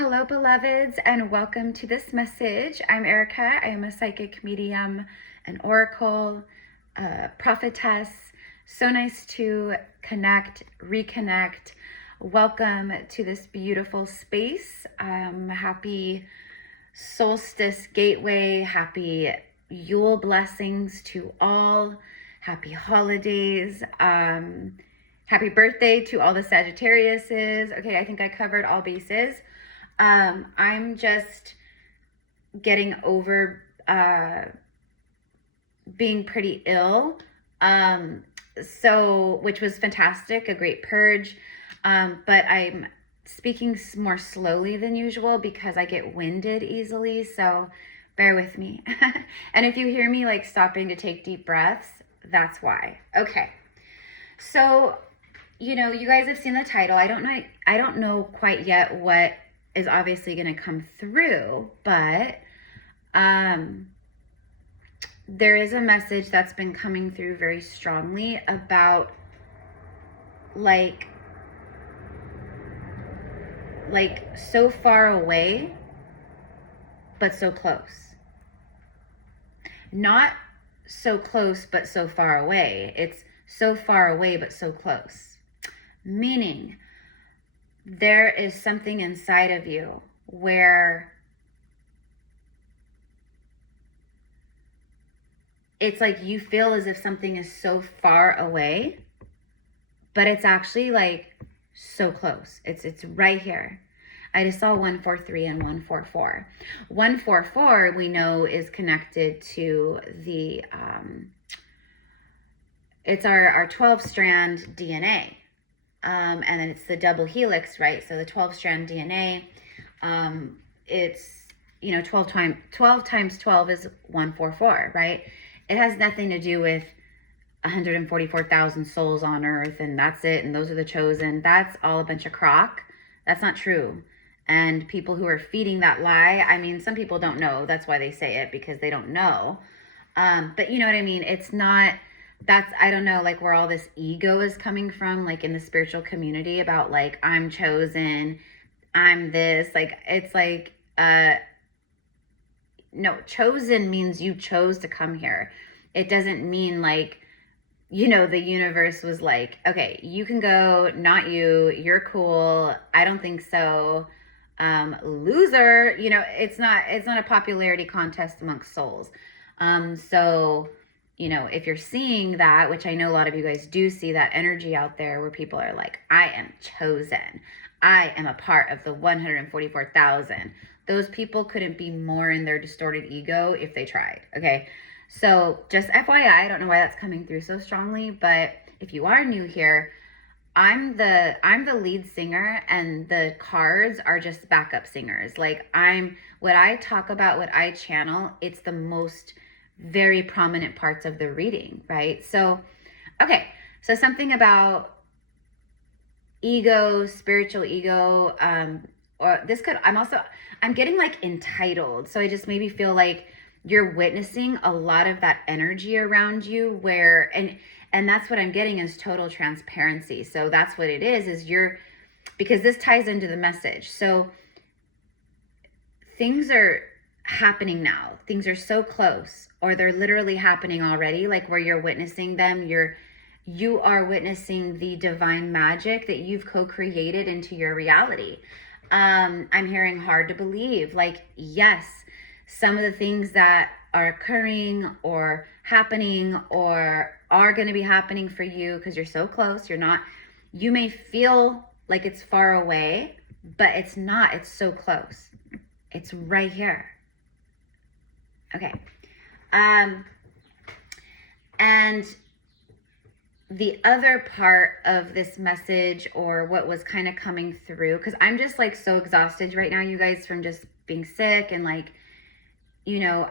Hello, beloveds, and welcome to this message. I'm Erica. I am a psychic medium, an oracle, prophetess. So nice to connect, reconnect. Welcome to this beautiful space. Happy solstice gateway. Happy Yule blessings to all. Happy holidays. Happy birthday to all the Sagittariuses. Okay, I think I covered all bases. I'm just getting over being pretty ill. Which was fantastic, a great purge. But I'm speaking more slowly than usual because I get winded easily. So bear with me. And if you hear me like stopping to take deep breaths, that's why. Okay. So, you guys have seen the title. I don't know quite yet what is obviously going to come through, but there is a message that's been coming through very strongly about like so far away but so close. Not so close but so far away. It's so far away but so close. Meaning there is something inside of you where it's like you feel as if something is so far away, but it's actually like so close. It's right here. I just saw 143 and 144. 144 we know is connected to the it's our 12-strand DNA. And then it's the double helix, right? So the 12-strand DNA, it's, 12 times 12 is 144, right? It has nothing to do with 144,000 souls on earth and that's it, and those are the chosen. That's all a bunch of crock. That's not true. And people who are feeding that lie, I mean, some people don't know. That's why they say it, because they don't know. But you know what I mean? It's not... I don't know, like where all this ego is coming from, like in the spiritual community about like, I'm chosen, I'm this, like, it's like, no, chosen means you chose to come here. It doesn't mean like, the universe was like, okay, you can go, not you, you're cool, I don't think so, loser, it's not a popularity contest amongst souls. If you're seeing that, which I know a lot of you guys do see that energy out there where people are like, I am chosen. I am a part of the 144,000. Those people couldn't be more in their distorted ego if they tried. Okay. So just FYI, I don't know why that's coming through so strongly, but if you are new here, I'm the lead singer and the cards are just backup singers. Like what I talk about, what I channel, it's the most very prominent parts of the reading, right? So, okay. So something about ego, spiritual ego, or this could, I'm getting like entitled. So I just maybe feel like you're witnessing a lot of that energy around you where, and that's what I'm getting is total transparency. So that's what it is because this ties into the message. So things are happening now. Things are so close, or they're literally happening already, like where you're witnessing them. You are witnessing the divine magic that you've co-created into your reality. I'm hearing hard to believe. Like, yes, some of the things that are occurring or happening or are going to be happening for you because you're so close. You may feel like it's far away, but it's not. It's so close. It's right here. Okay. And the other part of this message, or what was kind of coming through, because I'm just like so exhausted right now, you guys, from just being sick and like, so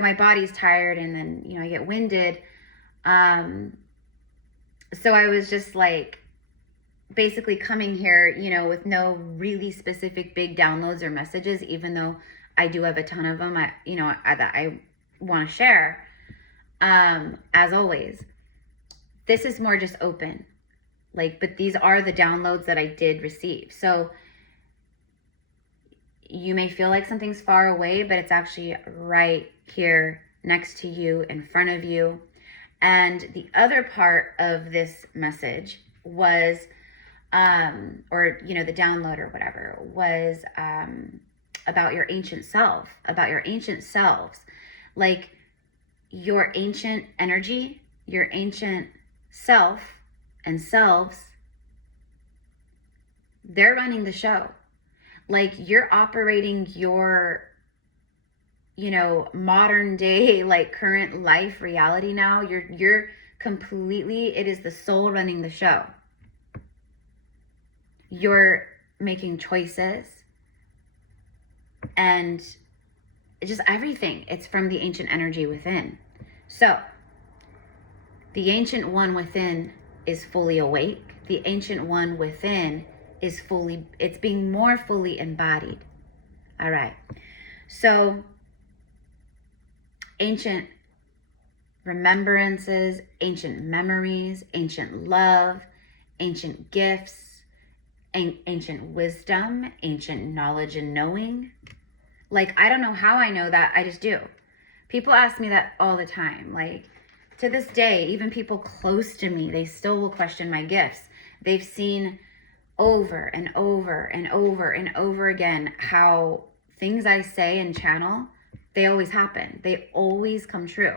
my body's tired and then, I get winded. So I was just like basically coming here, with no really specific big downloads or messages, even though I do have a ton of them, that I want to share. As always, this is more just open, but these are the downloads that I did receive. So you may feel like something's far away, but it's actually right here next to you, in front of you. And the other part of this message was, or, you know, the download or whatever, was about your ancient self, about your ancient selves. Like your ancient energy, your ancient self and selves, they're running the show. Like you're operating your, you know, modern day, like current life reality now. You're completely, it is the soul running the show. You're making choices and just everything. It's from the ancient energy within. So the ancient one within is fully awake. The ancient one within is fully, it's being more fully embodied. All right. So ancient remembrances, ancient memories, ancient love, ancient gifts, ancient wisdom, ancient knowledge and knowing. Like, I don't know how I know that. I just do. People ask me that all the time. Like, to this day, even people close to me, they still will question my gifts. They've seen over and over and over and over again how things I say and channel, they always happen. They always come true.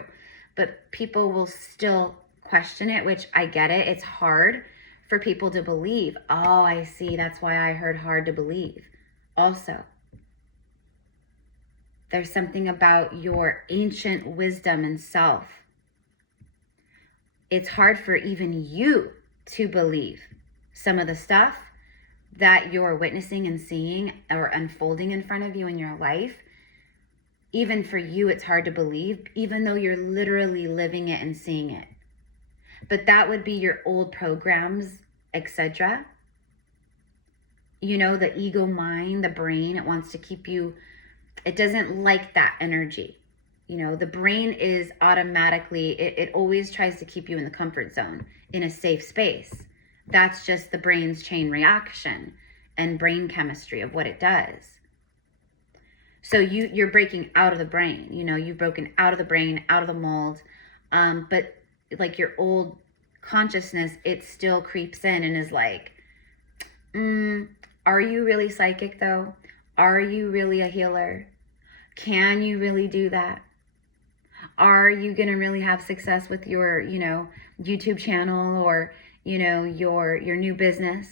But people will still question it, which I get it. It's hard for people to believe. Oh, I see. That's why I heard hard to believe. Also, there's something about your ancient wisdom and self. It's hard for even you to believe some of the stuff that you're witnessing and seeing or unfolding in front of you in your life. Even for you, it's hard to believe, even though you're literally living it and seeing it. But that would be your old programs, etc. You know, the ego mind, the brain, it wants to keep you, it doesn't like that energy. You know, the brain is automatically, it always tries to keep you in the comfort zone, in a safe space. That's just the brain's chain reaction and brain chemistry of what it does. So you're breaking out of the brain, you know, you've broken out of the brain, out of the mold. But like your old consciousness, it still creeps in and is like, are you really psychic though? Are you really a healer? Can you really do that? Are you going to really have success with your, you know, YouTube channel or, you know, your new business?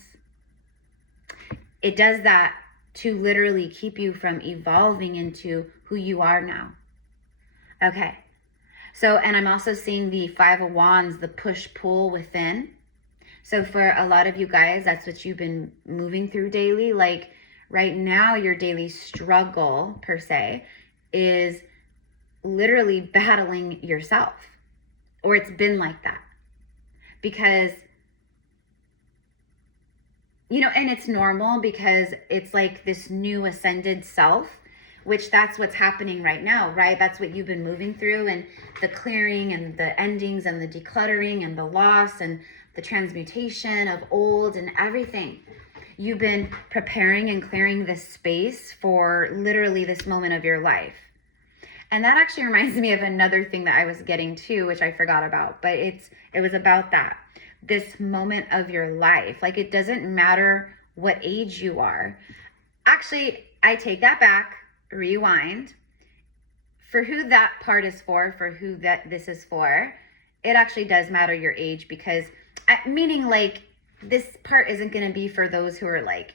It does that to literally keep you from evolving into who you are now. Okay. So, and I'm also seeing the Five of Wands, the push-pull within. So for a lot of you guys, that's what you've been moving through daily. Like right now, your daily struggle, per se, is literally battling yourself. Or it's been like that. Because, you know, and it's normal because it's like this new ascended self, which that's what's happening right now, right? That's what you've been moving through, and the clearing and the endings and the decluttering and the loss and the transmutation of old and everything. You've been preparing and clearing this space for literally this moment of your life. And that actually reminds me of another thing that I was getting to, which I forgot about, but it was about that. This moment of your life. Like, it doesn't matter what age you are. Actually, I take that back, rewind. For who that part is for who that this is for, it actually does matter your age, because, meaning like, this part isn't going to be for those who are like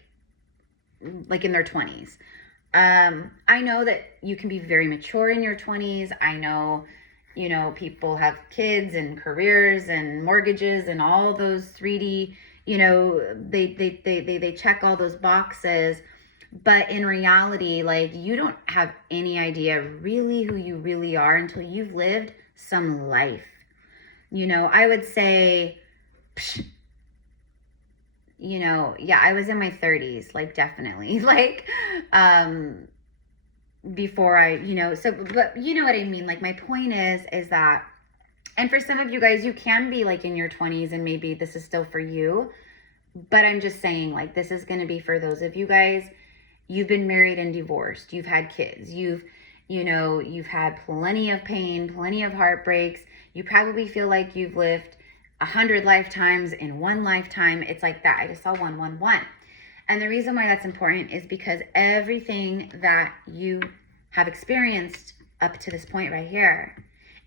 in their 20s. I know that you can be very mature in your 20s. I know, you know, people have kids and careers and mortgages and all those 3D, you know, they check all those boxes. But in reality, like, you don't have any idea really who you really are until you've lived some life. You know, I would say, you know, yeah, I was in my 30s, like, definitely, like, before I, you know, so, but you know what I mean? Like, my point is that, and for some of you guys, you can be like in your 20s and maybe this is still for you, but I'm just saying, like, this is going to be for those of you guys, You've been married and divorced. You've had kids. You've had plenty of pain, plenty of heartbreaks. You probably feel like you've lived 100 lifetimes in one lifetime. It's like that. I just saw 111. And the reason why that's important is because everything that you have experienced up to this point right here,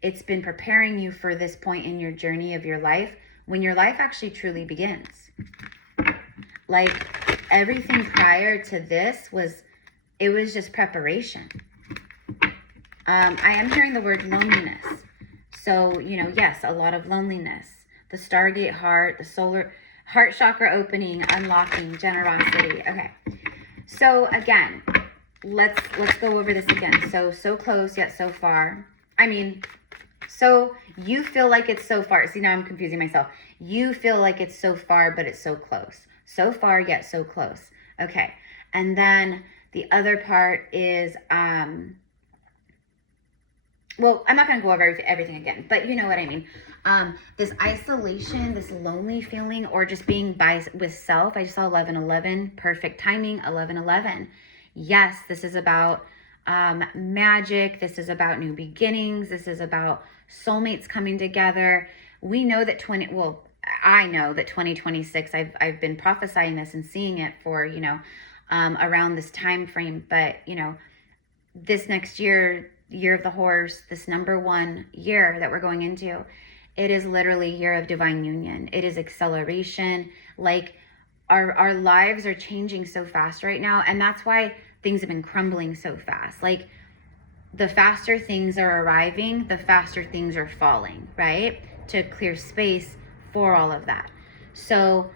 it's been preparing you for this point in your journey of your life, when your life actually truly begins. Like, everything prior to this it was just preparation. I am hearing the word loneliness. So, yes, a lot of loneliness. The Stargate heart, the solar heart chakra opening, unlocking, generosity. Okay. So again, let's go over this again. So close yet so far. So you feel like it's so far. See, now I'm confusing myself. You feel like it's so far, but it's so close. So far yet so close. Okay. And then the other part is, well, I'm not going to go over everything again, but you know what I mean. This isolation, this lonely feeling, or just being with self. I just saw 1111, perfect timing, 1111. Yes, this is about magic. This is about new beginnings. This is about soulmates coming together. We know that I know that 2026, I've been prophesying this and seeing it for, around this time frame. But, this next year of the horse, this number 1 year that we're going into, it is literally year of divine union. It is acceleration. Like, our lives are changing so fast right now. And that's why things have been crumbling so fast. Like, the faster things are arriving, the faster things are falling, right? To clear space for all of that. So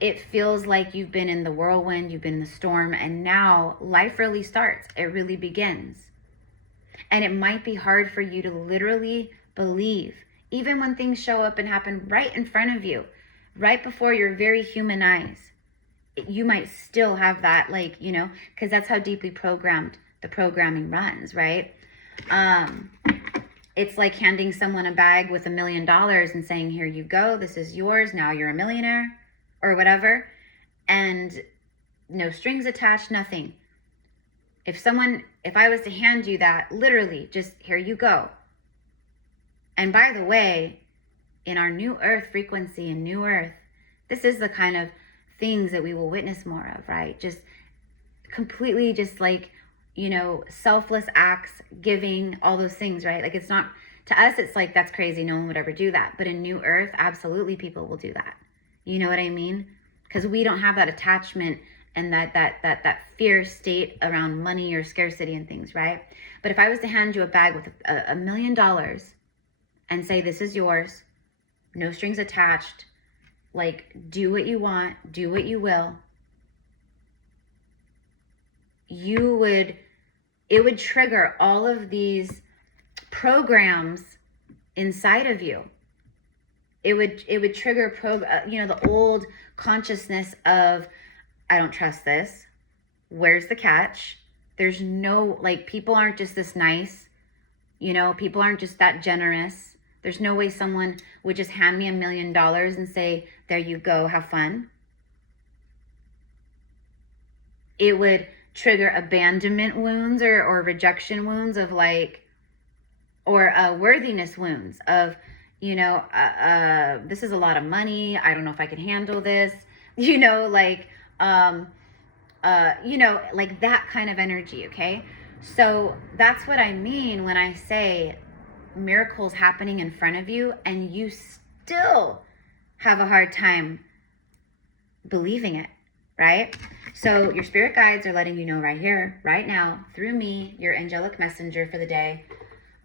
it feels like you've been in the whirlwind, you've been in the storm, and now life really starts. It really begins. And it might be hard for you to literally believe, even when things show up and happen right in front of you, right before your very human eyes. You might still have that, because that's how deeply programmed the programming runs, right? It's like handing someone a bag with $1 million and saying, here you go, this is yours, now you're a millionaire, or whatever. And no strings attached, nothing. If I was to hand you that, literally, just here you go. And by the way, in our new earth frequency and new earth, this is the kind of things that we will witness more of, right? Just completely just selfless acts, giving, all those things, right? Like, it's not, to us, it's like, that's crazy. No one would ever do that. But in new earth, absolutely people will do that. You know what I mean? Because we don't have that attachment and that fear state around money or scarcity and things, right? But if I was to hand you a bag with $1 million and say, this is yours, no strings attached, like, do what you want, do what you will, it would trigger all of these programs inside of you. It would trigger the old consciousness of, I don't trust this. Where's the catch? There's no, people aren't just this nice. People aren't just that generous. There's no way someone would just hand me $1 million and say, there you go, have fun. It would trigger abandonment wounds or rejection wounds of or worthiness wounds of, this is a lot of money. I don't know if I can handle this, that kind of energy. Okay. So that's what I mean when I say miracles happening in front of you and you still have a hard time believing it, right? So your spirit guides are letting you know right here, right now, through me, your angelic messenger for the day.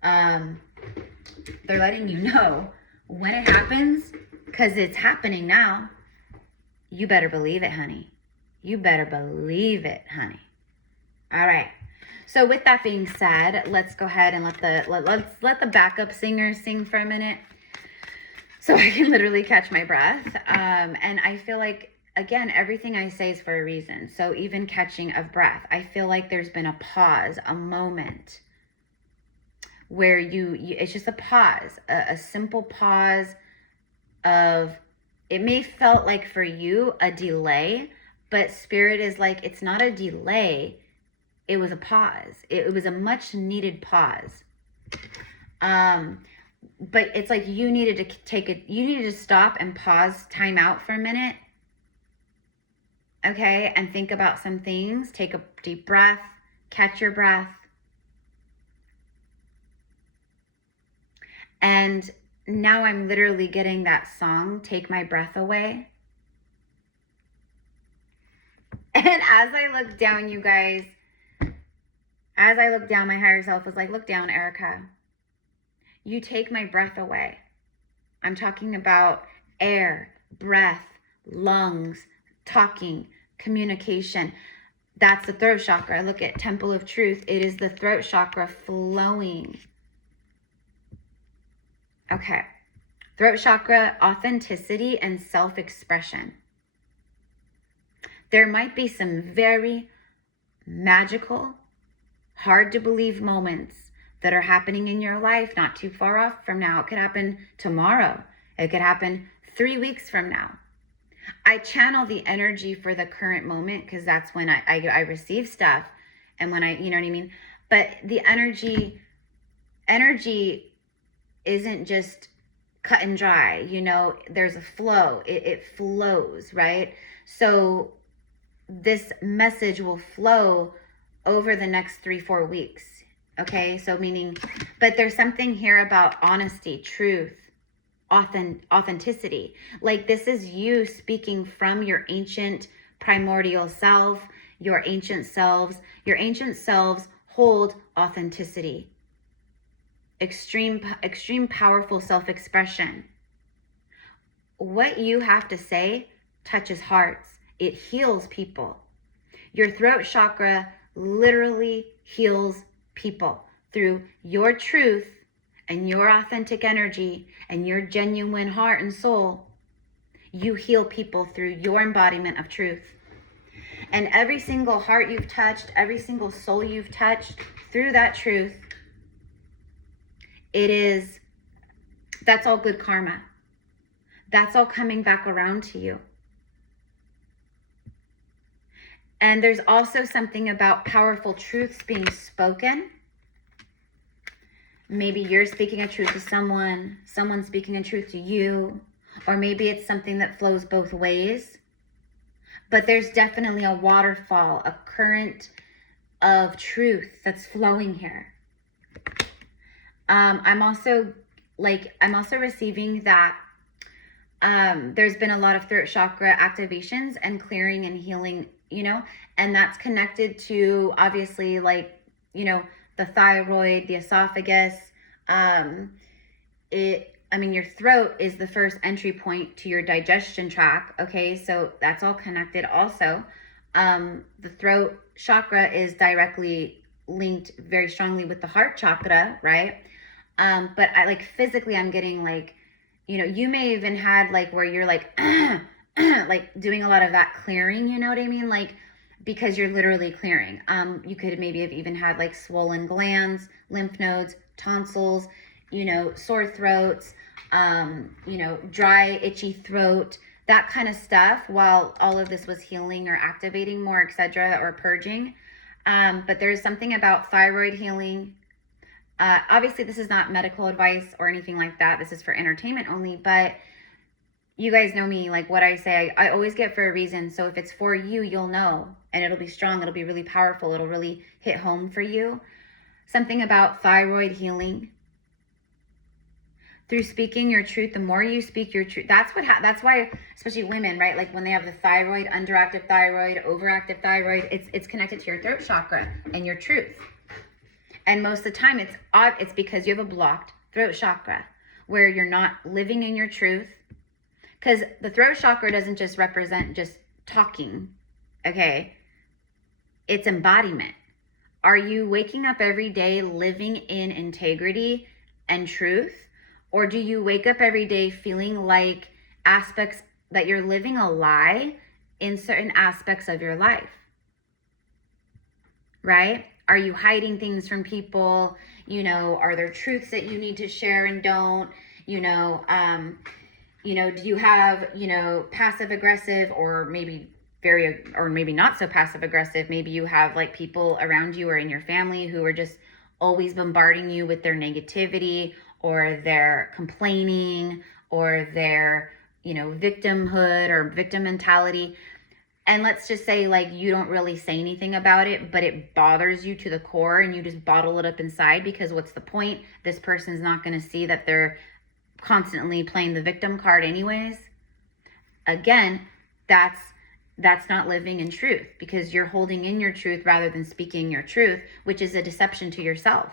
They're letting you know when it happens, because it's happening now. You better believe it, honey. You better believe it, honey. All right. So with that being said, let's go ahead and let's let the backup singers sing for a minute, so I can literally catch my breath. And I feel like, again, everything I say is for a reason. So even catching of breath, I feel like there's been a pause, a moment where it's just a pause, a simple pause of, it may felt like for you a delay But Spirit is like, it's not a delay. It was a pause. It was a much needed pause. But it's like you needed to stop and pause, time out for a minute. Okay, and think about some things. Take a deep breath, catch your breath. And now I'm literally getting that song, Take My Breath Away. And as I look down, you guys, as I look down, my higher self was like, look down, Erica. You take my breath away. I'm talking about air, breath, lungs, talking, communication. That's the throat chakra. Look at Temple of Truth. It is the throat chakra flowing. Okay. Throat chakra, authenticity and self-expression. There might be some very magical, hard to believe moments that are happening in your life not too far off from now. It could happen tomorrow. It could happen 3 weeks from now. I channel the energy for the current moment because that's when I receive stuff and when you know what I mean? But the energy isn't just cut and dry, you know, there's a flow. It flows, right? So this message will flow over the next 3-4 weeks. Okay, so meaning, but there's something here about honesty, truth, authenticity. Like this is you speaking from your ancient primordial self, your ancient selves. Your ancient selves hold authenticity, extreme powerful self-expression. What you have to say touches hearts. It heals people. Your throat chakra literally heals people through your truth and your authentic energy and your genuine heart and soul. You heal people through your embodiment of truth. And every single heart you've touched, every single soul you've touched through that truth, that's all good karma. That's all coming back around to you. And there's also something about powerful truths being spoken. Maybe you're speaking a truth to someone's speaking a truth to you, or maybe it's something that flows both ways. But there's definitely a waterfall, a current of truth that's flowing here. I'm also receiving that there's been a lot of throat chakra activations and clearing and healing, you know, and that's connected to obviously like, you know, the thyroid, the esophagus. Your throat is the first entry point to your digestion tract. Okay, so that's all connected also. The throat chakra is directly linked very strongly with the heart chakra, right? But I like physically, I'm getting like, you know, you may even had like where you're like, like doing a lot of that clearing, you know what I mean? Like, because you're literally clearing. You could maybe have even had like swollen glands, lymph nodes, tonsils, you know, sore throats, you know, dry, itchy throat, that kind of stuff while all of this was healing or activating more, etc., or purging. But there's something about thyroid healing. Obviously, this is not medical advice or anything like that. This is for entertainment only, but you guys know me, like what I say, I always get for a reason. So if it's for you, you'll know, and it'll be strong. It'll be really powerful. It'll really hit home for you. Something about thyroid healing. Through speaking your truth, the more you speak your truth, that's why, especially women, right? Like when they have the thyroid, underactive thyroid, overactive thyroid, it's connected to your throat chakra and your truth. And most of the time it's because you have a blocked throat chakra where you're not living in your truth. Because the throat chakra doesn't just represent just talking, okay? It's embodiment. Are you waking up every day living in integrity and truth? Or do you wake up every day feeling like aspects that you're living a lie in certain aspects of your life? Right? Are you hiding things from people? You know, are there truths that you need to share and don't? You know, do you have, you know, passive aggressive or maybe very, or maybe not so passive aggressive. Maybe you have like people around you or in your family who are just always bombarding you with their negativity or their complaining or their, you know, victimhood or victim mentality. And let's just say like you don't really say anything about it, but it bothers you to the core and you just bottle it up inside, because what's the point? This person's not going to see that they're constantly playing the victim card anyways. Again, that's not living in truth, because you're holding in your truth rather than speaking your truth, which is a deception to yourself,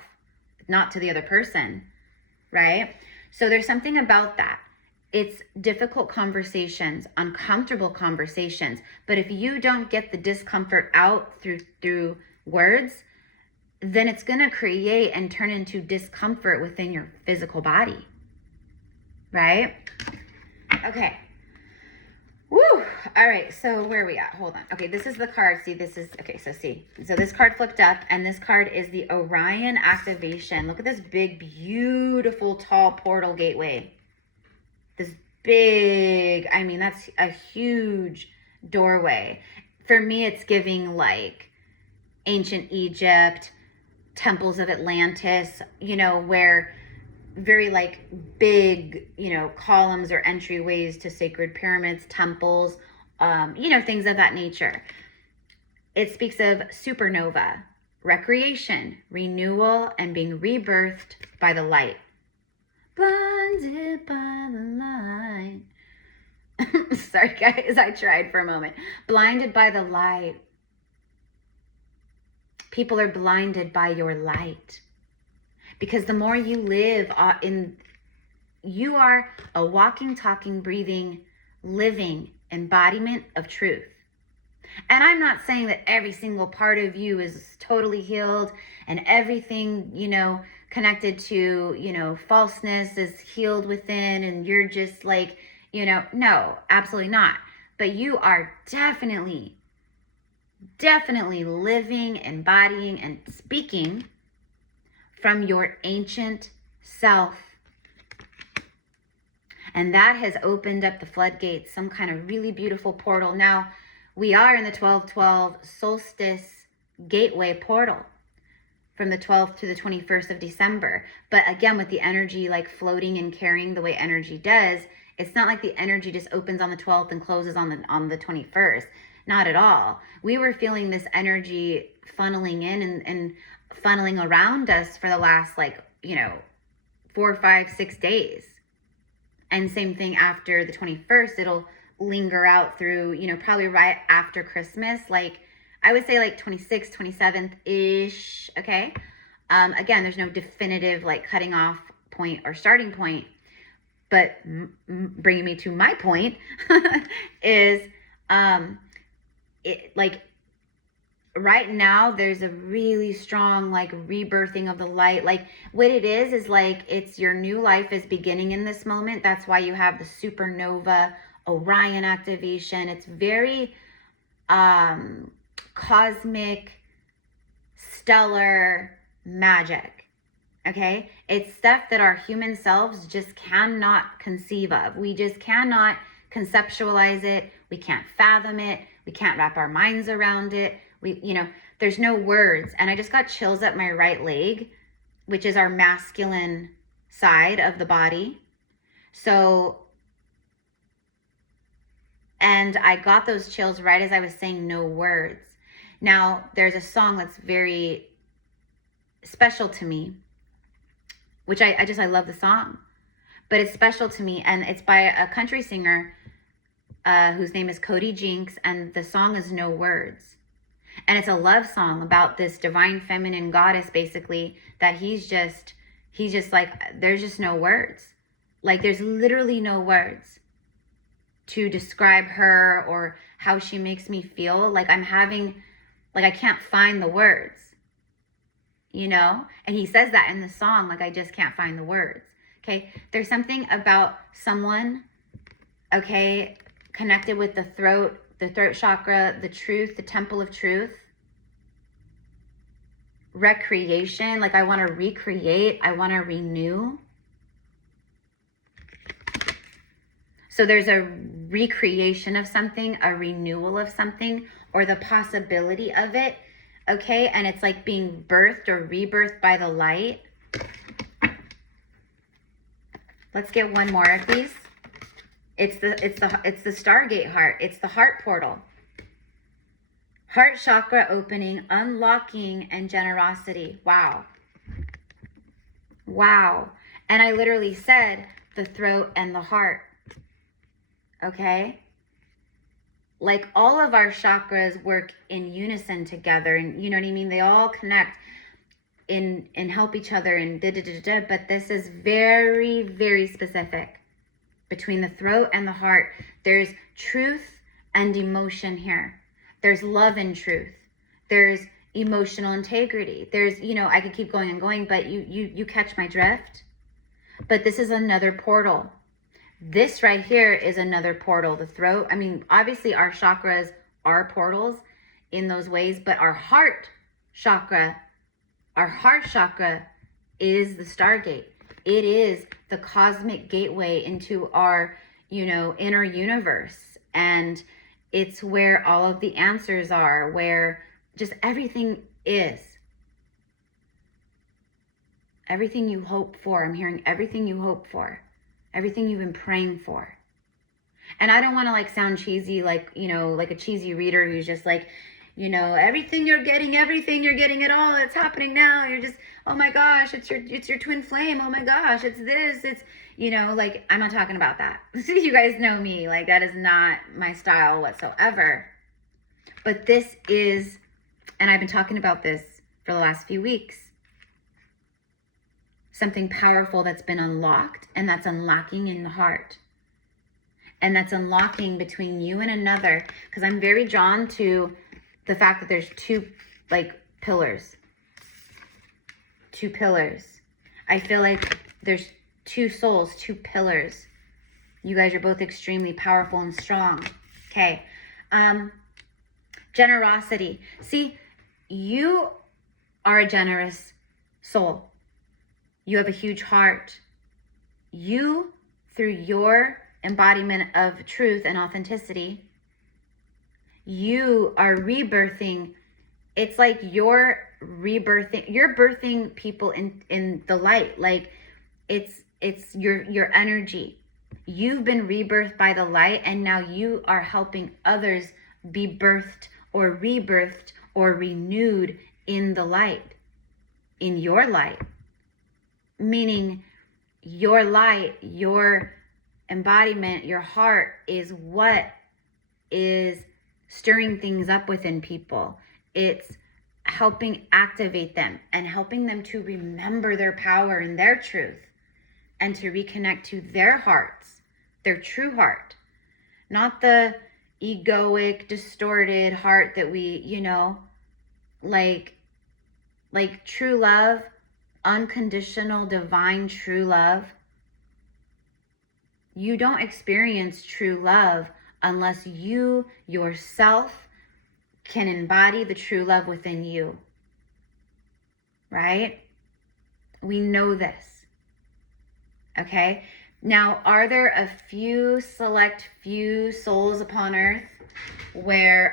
not to the other person, right? So there's something about that. It's difficult conversations, uncomfortable conversations, but if you don't get the discomfort out through words, then it's going to create and turn into discomfort within your physical body, right? Okay. Woo! All right, so where are we at? Hold on. Okay, this is the card. See, this is, okay, so see. So this card flipped up, and this card is the Orion activation. Look at this big, beautiful, tall portal gateway. This big, I mean, that's a huge doorway. For me, it's giving like ancient Egypt, temples of Atlantis, you know, where very like big, you know, columns or entryways to sacred pyramids, temples, you know, things of that nature. It speaks of supernova, recreation, renewal, and being rebirthed by the light. Blinded by the light. Sorry, guys, I tried for a moment. Blinded by the light. People are blinded by your light. Because the more you live you are a walking, talking, breathing, living embodiment of truth. And I'm not saying that every single part of you is totally healed and everything, you know, connected to, you know, falseness is healed within and you're just like, you know, no, absolutely not. But you are definitely living, embodying, and speaking from your ancient self. And that has opened up the floodgates, some kind of really beautiful portal. Now, we are in the 12/12 solstice gateway portal from the 12th to the 21st of December. But again, with the energy like floating and carrying the way energy does, it's not like the energy just opens on the 12th and closes on the 21st. Not at all. We were feeling this energy funneling in and funneling around us for the last, like, you know, 4, 5, 6 days. And same thing after the 21st, it'll linger out through, you know, probably right after Christmas, like I would say like 26th, 27th-ish, okay? Again, there's no definitive like cutting off point or starting point, but bringing me to my point is it like right now there's a really strong like rebirthing of the light. Like what it is like it's your new life is beginning in this moment. That's why you have the supernova Orion activation. It's very cosmic, stellar magic. Okay, it's stuff that our human selves just cannot conceive of. We just cannot conceptualize it. We can't fathom it. We can't wrap our minds around it. You know, there's no words. And I just got chills up my right leg, which is our masculine side of the body. So, and I got those chills right as I was saying no words. Now, there's a song that's very special to me, which I love the song, but it's special to me. And it's by a country singer whose name is Cody Jinks. And the song is No Words. And it's a love song about this divine feminine goddess, basically, that he's just like, there's just no words. Like there's literally no words to describe her or how she makes me feel. Like I can't find the words, you know? And he says that in the song, like, I just can't find the words. Okay. There's something about someone, okay, connected with the throat chakra, the truth, the temple of truth, recreation. Like I want to recreate, I want to renew. So there's a recreation of something, a renewal of something, or the possibility of it, okay? And it's like being birthed or rebirthed by the light. Let's get one more of these. It's the Stargate heart. It's the heart portal. Heart chakra opening, unlocking, and generosity. Wow. Wow. And I literally said the throat and the heart. Okay? Like all of our chakras work in unison together, and you know what I mean? They all connect and help each other and but this is very, very specific. Between the throat and the heart, there's truth and emotion here. There's love and truth. There's emotional integrity. There's, you know, I could keep going and going, but you catch my drift. But this is another portal. This right here is another portal. The throat, I mean, obviously our chakras are portals in those ways, but our heart chakra is the Stargate. It is the cosmic gateway into our, you know, inner universe. And it's where all of the answers are, where just everything is. Everything you hope for. I'm hearing everything you hope for. Everything you've been praying for. And I don't want to like sound cheesy, like, you know, like a cheesy reader who's just like, you know, everything you're getting it all. It's happening now. You're just, oh my gosh, it's your twin flame. Oh my gosh, it's this, it's, you know, like, I'm not talking about that. You guys know me, like that is not my style whatsoever. But this is, and I've been talking about this for the last few weeks, something powerful that's been unlocked, and that's unlocking in the heart. And that's unlocking between you and another, because I'm very drawn to the fact that there's two pillars. Two pillars. I feel like there's two souls, two pillars. You guys are both extremely powerful and strong. Okay. Generosity. See, you are a generous soul. You have a huge heart. You, through your embodiment of truth and authenticity, you are rebirthing. It's like you're birthing people in the light. Like it's your energy. You've been rebirthed by the light, and now you are helping others be birthed or rebirthed or renewed in the light, in your light. Meaning your light, your embodiment, your heart is what is stirring things up within people. It's helping activate them and helping them to remember their power and their truth and to reconnect to their hearts, their true heart, not the egoic, distorted heart that we, you know, like true love, unconditional, divine, true love. You don't experience true love unless you yourself can embody the true love within you. Right? We know this. Okay? Now, are there a few select few souls upon earth where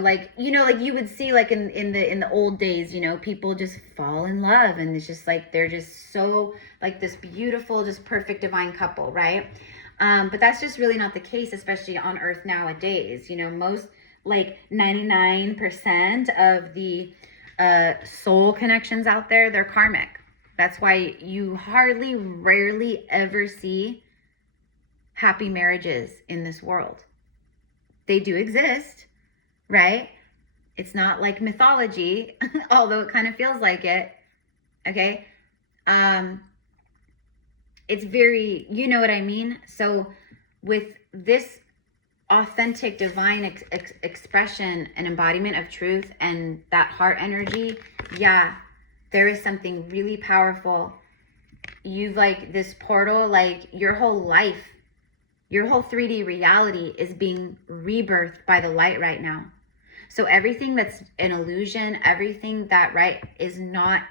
like you would see like in the old days, you know, people just fall in love and it's just like they're just so like this beautiful, just perfect divine couple, right? But that's just really not the case, especially on earth nowadays. You know, most like 99% of the soul connections out there, they're karmic. That's why you rarely ever see happy marriages in this world. They do exist, right? It's not like mythology, although it kind of feels like it. Okay. It's very, you know what I mean? So with this authentic divine expression and embodiment of truth and that heart energy, yeah, there is something really powerful. You've like this portal, like your whole life, your whole 3D reality is being rebirthed by the light right now. So everything that's an illusion, everything that, right, is not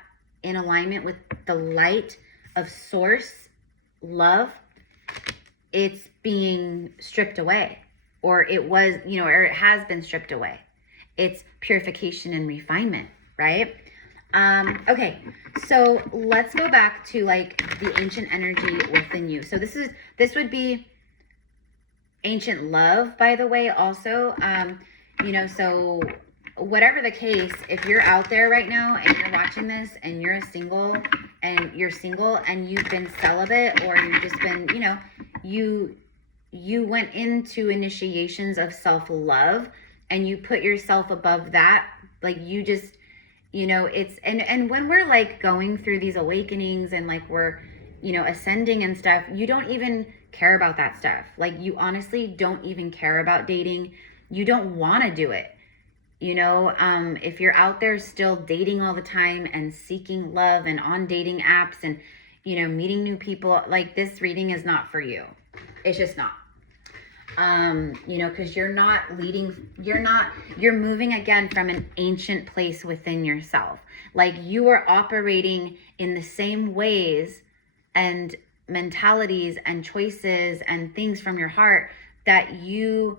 in alignment with the light of source, love, it's being stripped away, or it was, or it has been stripped away. It's purification and refinement, right? Okay, so let's go back to like the ancient energy within you. So this would be ancient love, by the way, also. So whatever the case, if you're out there right now and you're watching this and you're single and you've been celibate, or you've just been, you went into initiations of self-love and you put yourself above that, like you just, it's, and when we're like going through these awakenings and like we're, ascending and stuff, you don't even care about that stuff. Like you honestly don't even care about dating. You don't want to do it. If you're out there still dating all the time and seeking love and on dating apps and, meeting new people, like this reading is not for you. It's just not. Because you're moving again from an ancient place within yourself. Like you are operating in the same ways and mentalities and choices and things from your heart that you,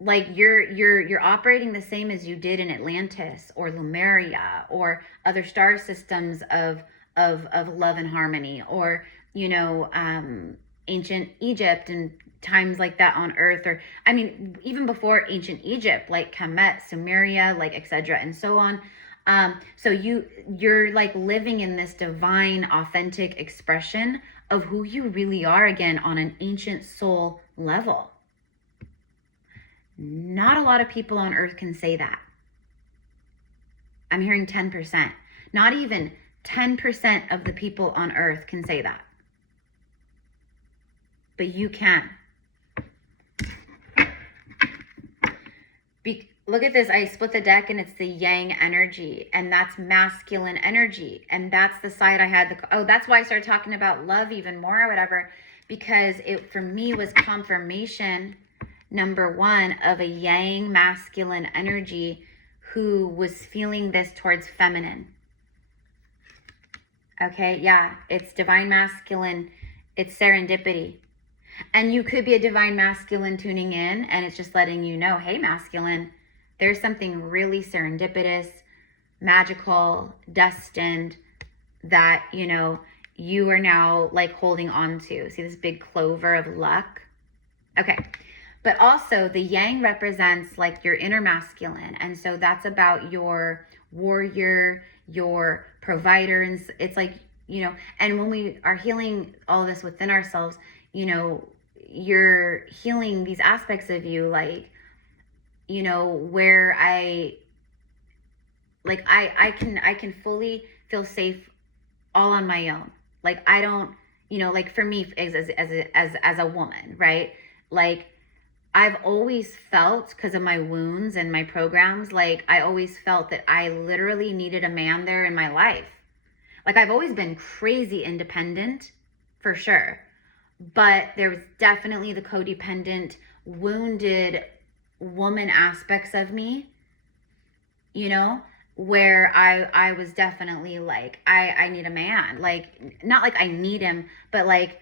like you're operating the same as you did in Atlantis or Lemuria or other star systems of love and harmony, or ancient Egypt and times like that on Earth, or I mean even before ancient Egypt, like Kemet, Sumeria, like etc. and so on. So you're like living in this divine, authentic expression of who you really are again on an ancient soul level. Not a lot of people on Earth can say that. I'm hearing 10%. Not even 10% of the people on Earth can say that. But you can. Look at this. I split the deck and it's the yang energy, and that's masculine energy. And that's the side I had. That's why I started talking about love even more or whatever, because it for me was confirmation, number one, of a yang masculine energy who was feeling this towards feminine. Okay, yeah, it's divine masculine. It's serendipity. And you could be a divine masculine tuning in, and it's just letting you know, hey, masculine, there's something really serendipitous, magical, destined that, you are now like holding on to. See this big clover of luck? Okay. But also the yang represents like your inner masculine. And so that's about your warrior, your provider. And it's like, and when we are healing all of this within ourselves, you're healing these aspects of you, like, where I can fully feel safe all on my own. Like I don't, like for me as a woman, right? Like I've always felt, because of my wounds and my programs, like I always felt that I literally needed a man there in my life. Like I've always been crazy independent, for sure. But there was definitely the codependent, wounded woman aspects of me, where I was definitely like, I need a man. Like, not like I need him, but like,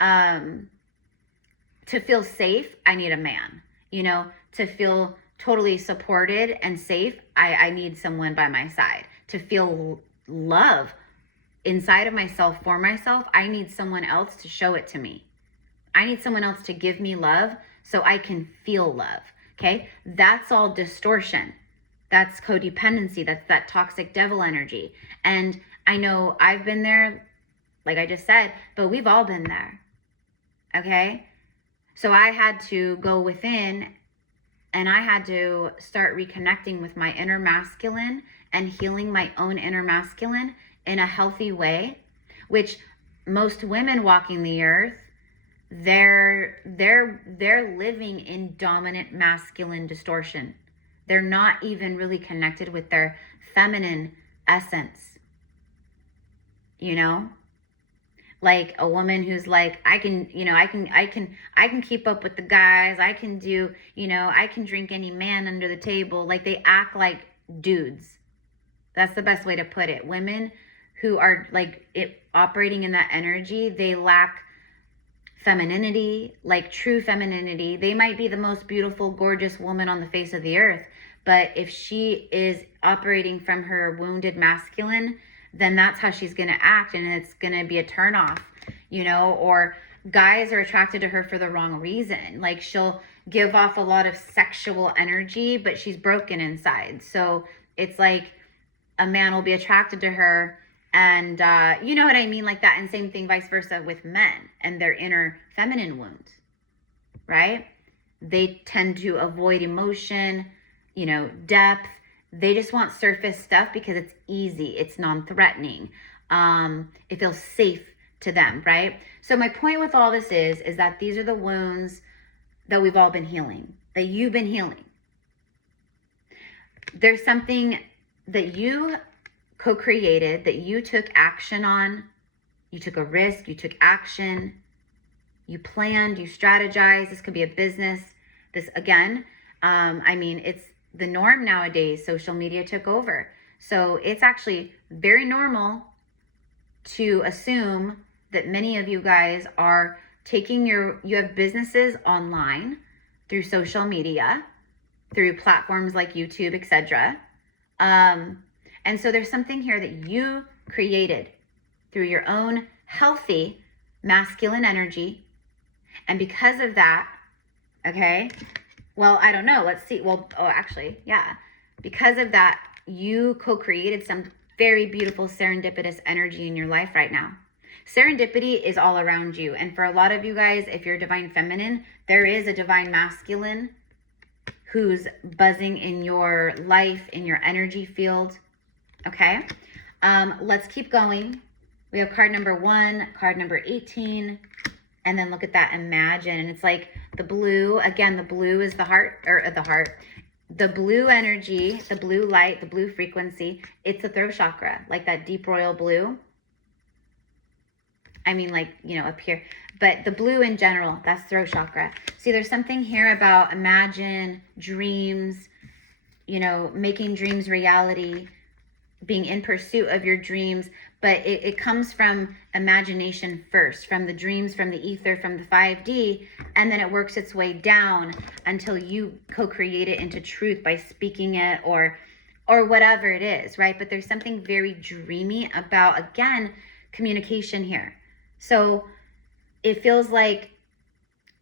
to feel safe, I need a man. To feel totally supported and safe, I need someone by my side. To feel love inside of myself, for myself, I need someone else to show it to me. I need someone else to give me love so I can feel love. Okay? That's all distortion. That's codependency. That's that toxic devil energy. And I know I've been there, like I just said, but we've all been there. Okay? So I had to go within and I had to start reconnecting with my inner masculine and healing my own inner masculine in a healthy way, which most women walking the earth, they're living in dominant masculine distortion. They're not even really connected with their feminine essence. Like a woman who's like, I can keep up with the guys. I can do, I can drink any man under the table. Like they act like dudes. That's the best way to put it. Women who are like operating in that energy, they lack femininity, like true femininity. They might be the most beautiful, gorgeous woman on the face of the earth, but if she is operating from her wounded masculine, then that's how she's going to act, and it's going to be a turnoff, you know, or guys are attracted to her for the wrong reason. Like, she'll give off a lot of sexual energy, but she's broken inside. So it's like a man will be attracted to her, and you know what I mean, like that. And same thing vice versa with men and their inner feminine wounds, right? They tend to avoid emotion, you know, depth. They just want surface stuff because it's easy, it's non-threatening, it feels safe to them, right? So my point with all this is that these are the wounds that we've all been healing, that you've been healing. There's something that you co-created, that you took action on. You took a risk, you took action, you planned, you strategized. This could be a business. This, again, I mean, it's the norm nowadays. Social media took over. So it's actually very normal to assume that many of you guys are taking you have businesses online through social media, through platforms like YouTube, etc. And so there's something here that you created through your own healthy masculine energy. And because of that, okay, well, I don't know. Let's see. Well, oh, actually, yeah. Because of that, you co-created some very beautiful serendipitous energy in your life right now. Serendipity is all around you. And for a lot of you guys, if you're divine feminine, there is a divine masculine who's buzzing in your life, in your energy field. Okay. Let's keep going. We have card number 1, card number 18, and then look at that, imagine. And it's like the blue, again, the blue is the heart, the blue energy, the blue light, the blue frequency. It's the throat chakra, like that deep royal blue. I mean, like, you know, up here, but the blue in general, that's throat chakra. See, there's something here about imagine, dreams, you know, making dreams reality, being in pursuit of your dreams, but it comes from imagination first, from the dreams, from the ether, from the 5D, and then it works its way down until you co-create it into truth by speaking it or whatever it is, right? But there's something very dreamy about, again, communication here. So it feels like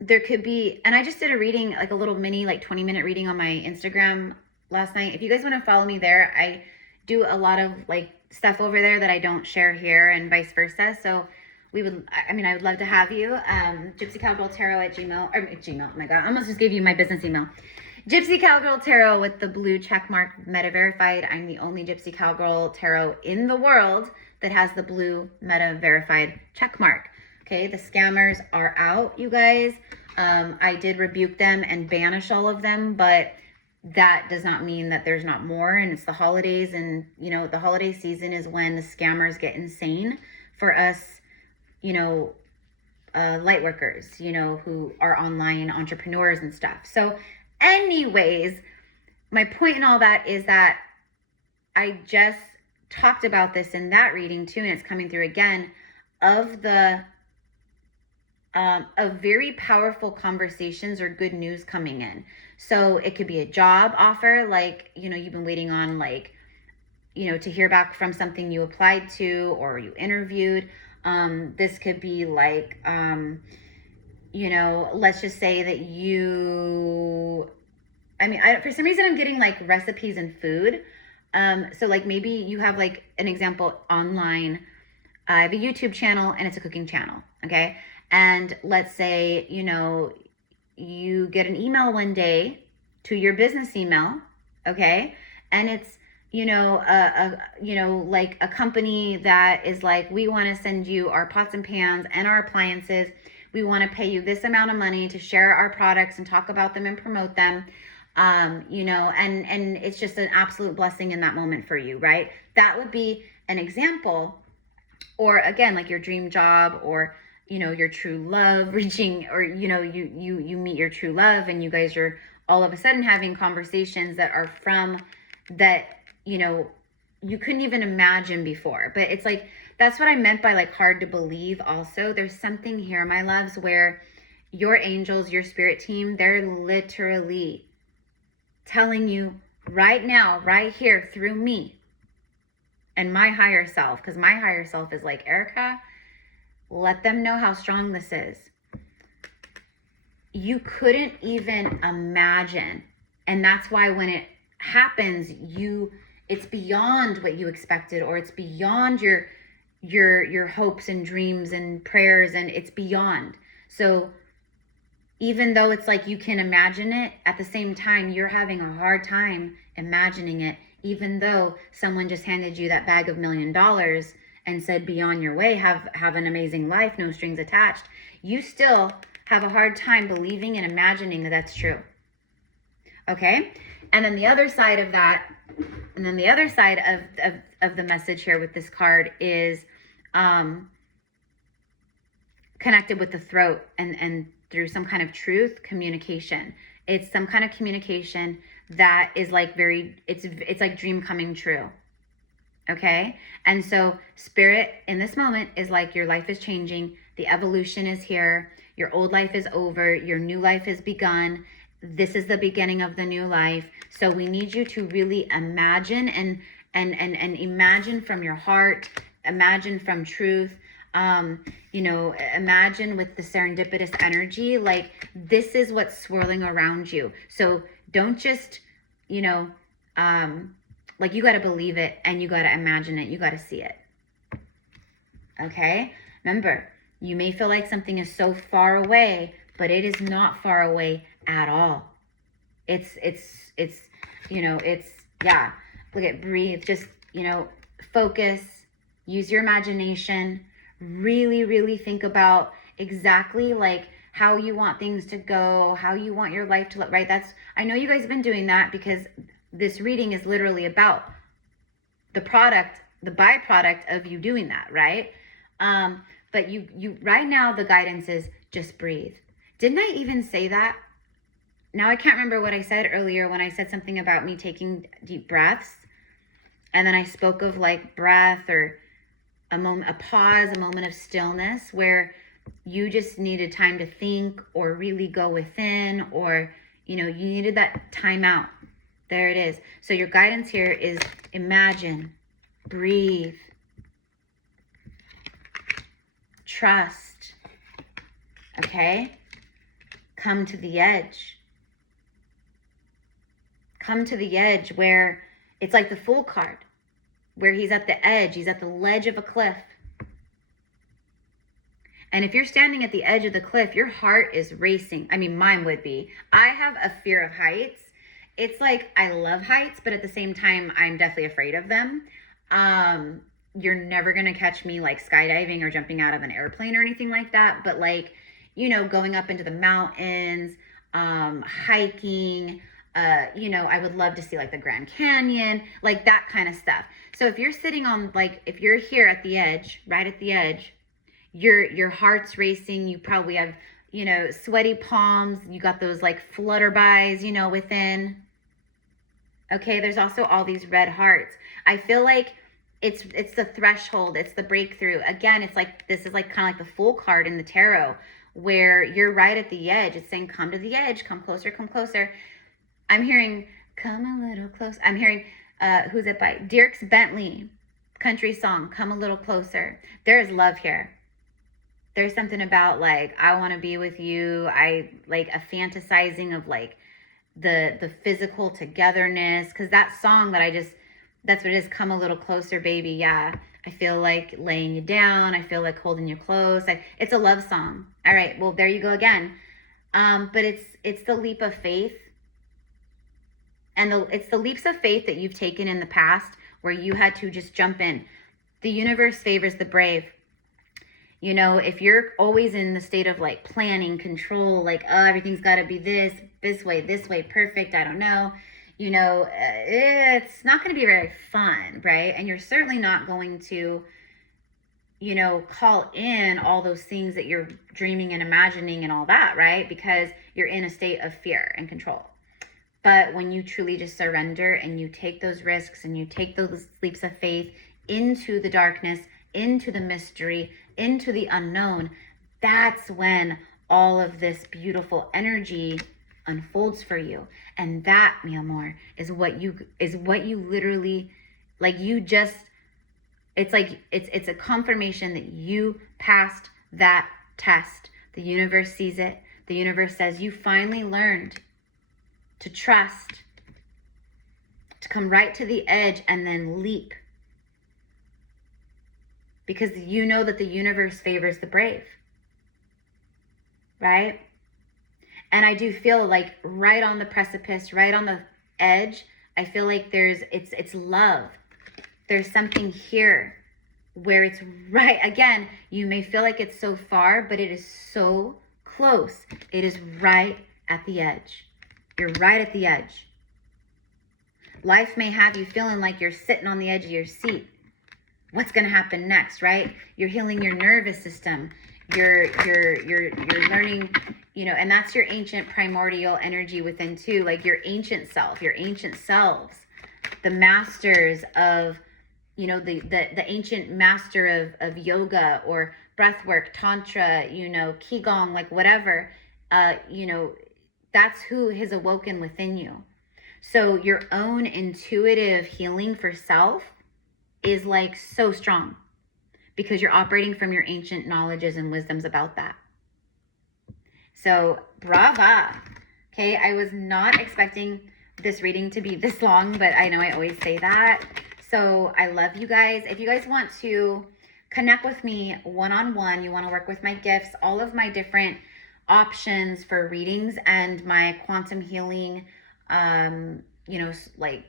there could be, and I just did a reading, like a little mini, like 20-minute reading on my Instagram last night. If you guys want to follow me there, I do a lot of like stuff over there that I don't share here and vice versa. So I would love to have you. GypsyCowgirlTarot@gmail, or Gmail, oh my God, I almost just gave you my business email. Gypsy Cowgirl Tarot with the blue check mark, Meta Verified. I'm the only Gypsy Cowgirl Tarot in the world that has the blue Meta Verified check mark. Okay, the scammers are out, you guys. I did rebuke them and banish all of them, but that does not mean that there's not more. And it's the holidays, and you know, the holiday season is when the scammers get insane for us, you know, light workers, you know, who are online entrepreneurs and stuff. So anyways, my point in all that is that I just talked about this in that reading too, and it's coming through again, of the of very powerful conversations or good news coming in. So it could be a job offer, like, you know, you've been waiting on, like, you know, to hear back from something you applied to or you interviewed. This could be like, you know, let's just say that for some reason I'm getting like recipes and food. So like maybe you have like an example online. I have a YouTube channel and it's a cooking channel. Okay. And let's say, you know, you get an email one day to your business email. Okay. And it's, you know, like a company that is like, we want to send you our pots and pans and our appliances. We want to pay you this amount of money to share our products and talk about them and promote them. You know, and it's just an absolute blessing in that moment for you, right? That would be an example. Or again, like your dream job, or, you know, your true love reaching, or, you know, you meet your true love and you guys are all of a sudden having conversations that are from that, you know, you couldn't even imagine before. But it's like That's what I meant by like hard to believe. Also, there's something here, my loves, where your angels, your spirit team, they're literally telling you right now, right here through me and my higher self, because my higher self is like, Erica, let them know how strong this is. You couldn't even imagine. And that's why when it happens, it's beyond what you expected, or it's beyond your hopes and dreams and prayers, and it's beyond. So even though it's like you can imagine it, at the same time, you're having a hard time imagining it, even though someone just handed you that bag of $1 million and said, be on your way, have an amazing life, no strings attached. You still have a hard time believing and imagining that that's true. Okay? And then the other side of that, and then the other side of the message here with this card is connected with the throat and through some kind of truth communication. It's some kind of communication that is like it's like dream coming true. Okay? And so spirit in this moment is like, your life is changing. The evolution is here. Your old life is over. Your new life has begun. This is the beginning of the new life. So we need you to really imagine and imagine from your heart, imagine from truth, imagine with the serendipitous energy, like this is what's swirling around you. So don't just, like you got to believe it and you got to imagine it. You got to see it. Okay. Remember, you may feel like something is so far away, but it is not far away at all. It's look at, breathe, just, focus, use your imagination, really, really think about exactly like how you want things to go, how you want your life to look, right? I know you guys have been doing that because this reading is literally about the byproduct of you doing that, right? But you right now, the guidance is just breathe. Didn't I even say that? Now I can't remember what I said earlier when I said something about me taking deep breaths. And then I spoke of like breath or a pause, a moment of stillness where you just needed time to think or really go within, or, you needed that time out. There it is. So your guidance here is imagine, breathe, trust, okay? Come to the edge. Come to the edge where it's like the Fool card, where he's at the edge, he's at the ledge of a cliff. And if you're standing at the edge of the cliff, your heart is racing. I mean, mine would be. I have a fear of heights. It's like, I love heights, but at the same time, I'm deathly afraid of them. You're never going to catch me like skydiving or jumping out of an airplane or anything like that. But like, going up into the mountains, hiking, I would love to see like the Grand Canyon, like that kind of stuff. So if you're sitting on, like, if you're here at the edge, right at the edge, your heart's racing. You probably have, sweaty palms. You got those like flutterbys, within. Okay. There's also all these red hearts. I feel like it's the threshold. It's the breakthrough. Again, it's like, this is like kind of like the Fool card in the tarot, where you're right at the edge. It's saying, come to the edge, come closer, come closer. I'm hearing, come a little closer. I'm hearing, who's it by? Dierks Bentley, country song, come a little closer. There's love here. There's something about like, I want to be with you. I like a fantasizing of like the physical togetherness. Cause that song that's what it is. Come a little closer, baby. Yeah. I feel like laying you down. I feel like holding you close. It's a love song. All right. Well, there you go again. But it's the leap of faith. And it's the leaps of faith that you've taken in the past where you had to just jump in. The universe favors the brave. If you're always in the state of like planning, control, like, oh, everything's got to be this way, perfect, I don't know, it's not going to be very fun, right? And you're certainly not going to, call in all those things that you're dreaming and imagining and all that, right? Because you're in a state of fear and control. But when you truly just surrender and you take those risks and you take those leaps of faith into the darkness into the mystery, into the unknown, that's when all of this beautiful energy unfolds for you. And that, mi amor, is what you literally, like, you just, it's like, it's a confirmation that you passed that test. The universe sees it. The universe says you finally learned to trust, to come right to the edge and then leap. Because you know that the universe favors the brave, right? And I do feel like right on the precipice, right on the edge, I feel like it's love. There's something here where it's right. Again, you may feel like it's so far, but it is so close. It is right at the edge. You're right at the edge. Life may have you feeling like you're sitting on the edge of your seat. What's going to happen next, right? You're healing your nervous system. You're learning, you know, and that's your ancient primordial energy within too, like your ancient self, your ancient selves, the masters of, you know, the ancient master of yoga or breath work, tantra, you know, qigong, like whatever, you know, that's who has awoken within you. So your own intuitive healing for self is like so strong because you're operating from your ancient knowledges and wisdoms about that. So brava. Okay, I was not expecting this reading to be this long, but I know I always say that. So I love you guys. If you guys want to connect with me one-on-one, you want to work with my gifts, all of my different options for readings and my quantum healing, you know, like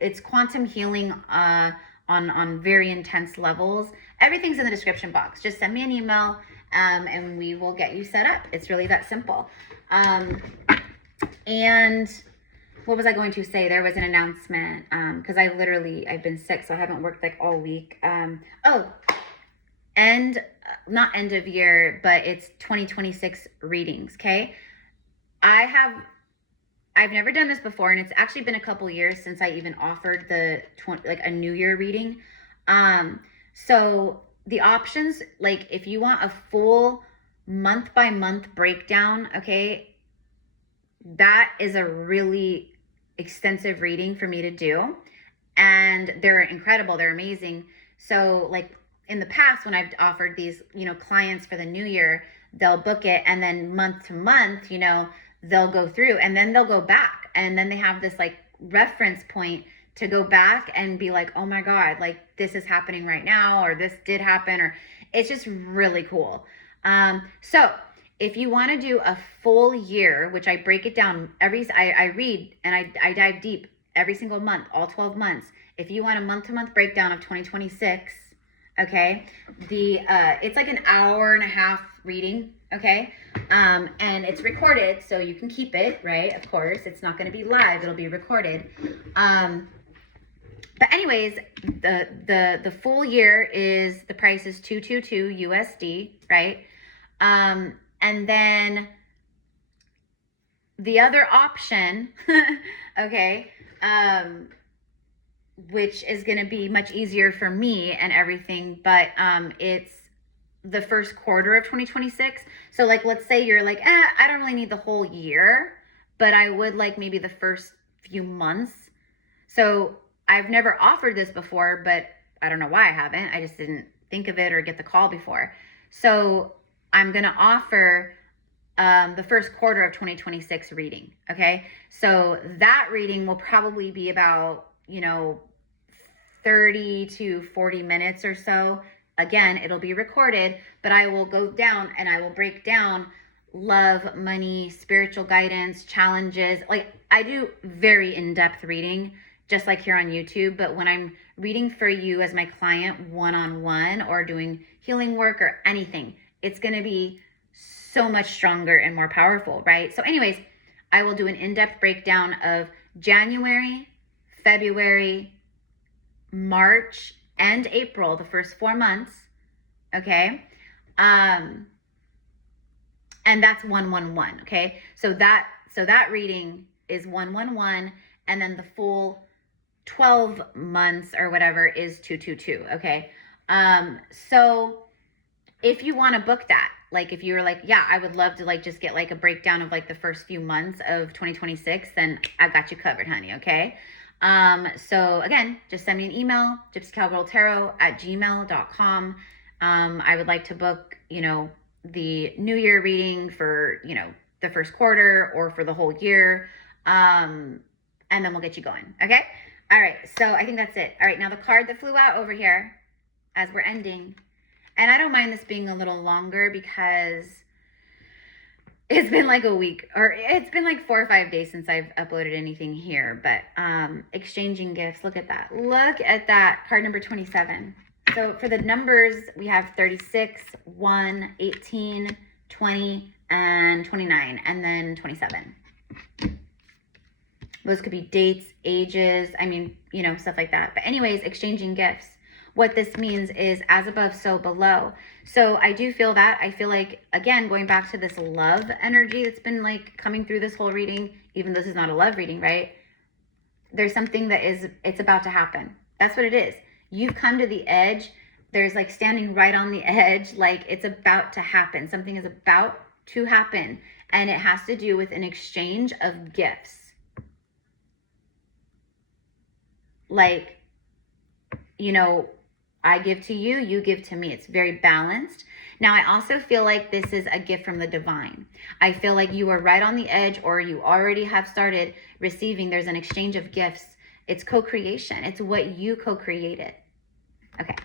it's quantum healing on very intense levels. Everything's in the description box. Just send me an email and we will get you set up. It's really that simple. And what was I going to say? There was an announcement because I've been sick, so I haven't worked like all week. Not end of year, but it's 2026 readings. Okay. I've never done this before, and it's actually been a couple years since I even offered a New Year reading. So the options, like if you want a full month by month breakdown, okay, that is a really extensive reading for me to do, and they're incredible. They're amazing. So like in the past, when I've offered these, you know, clients for the new year, they'll book it, and then month to month, you know, they'll go through and then they'll go back, and then they have this like reference point to go back and be like, oh my God, like this is happening right now, or this did happen, or it's just really cool. So if you want to do a full year, which I break it down I read and I dive deep every single month, all 12 months. If you want a month-to-month breakdown of 2026, okay, it's like an hour and a half reading, okay, and it's recorded, so you can keep it, right? Of course, it's not going to be live; it'll be recorded. But anyways, the full year the price is $222 USD, right? And then the other option, okay, which is going to be much easier for me and everything, but it's the first quarter of 2026. So like, let's say you're like, I don't really need the whole year, but I would like maybe the first few months. So I've never offered this before, but I don't know why I haven't. I just didn't think of it or get the call before. So I'm going to offer the first quarter of 2026 reading. Okay. So that reading will probably be about, 30 to 40 minutes or so. Again, it'll be recorded, but I will go down and I will break down love, money, spiritual guidance, challenges. Like I do very in-depth reading, just like here on YouTube. But when I'm reading for you as my client one-on-one or doing healing work or anything, it's going to be so much stronger and more powerful, right? So anyways, I will do an in-depth breakdown of January, February, March, and April, the first 4 months, okay? And that's 111, okay? So that reading is 111, and then the full 12 months or whatever is 222, okay? So if you want to book that, like if you were like, yeah, I would love to like just get like a breakdown of like the first few months of 2026, then I've got you covered, honey. Okay. So again, just send me an email, gypsycowgirltarot@gmail.com. I would like to book, the new year reading for, the first quarter or for the whole year. And then we'll get you going. Okay. All right. So I think that's it. All right. Now the card that flew out over here as we're ending, and I don't mind this being a little longer because it's been like a week, or it's been like 4 or 5 days since I've uploaded anything here. But exchanging gifts, look at that. Look at that, card number 27. So for the numbers, we have 36, 1, 18, 20, and 29, and then 27. Those could be dates, ages, stuff like that. But anyways, exchanging gifts. What this means is as above, so below. So I do feel that. I feel like, again, going back to this love energy that's been like coming through this whole reading, even though this is not a love reading, right? There's something it's about to happen. That's what it is. You've come to the edge. There's like standing right on the edge, like it's about to happen. Something is about to happen. And it has to do with an exchange of gifts. Like, I give to you, you give to me. It's very balanced. Now, I also feel like this is a gift from the divine. I feel like you are right on the edge, or you already have started receiving. There's an exchange of gifts. It's co-creation. It's what you co-created. Okay.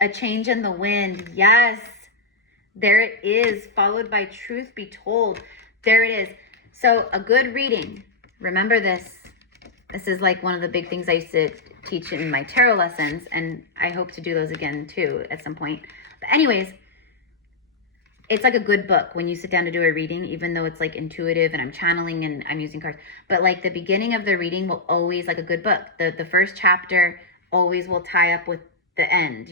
A change in the wind. Yes. There it is, followed by truth be told. There it is. So a good reading. Remember this. This is like one of the big things I used to teach in my tarot lessons, and I hope to do those again too at some point. But anyways, it's like a good book when you sit down to do a reading, even though it's like intuitive and I'm channeling and I'm using cards. But like the beginning of the reading will always, like a good book, the first chapter always will tie up with the end,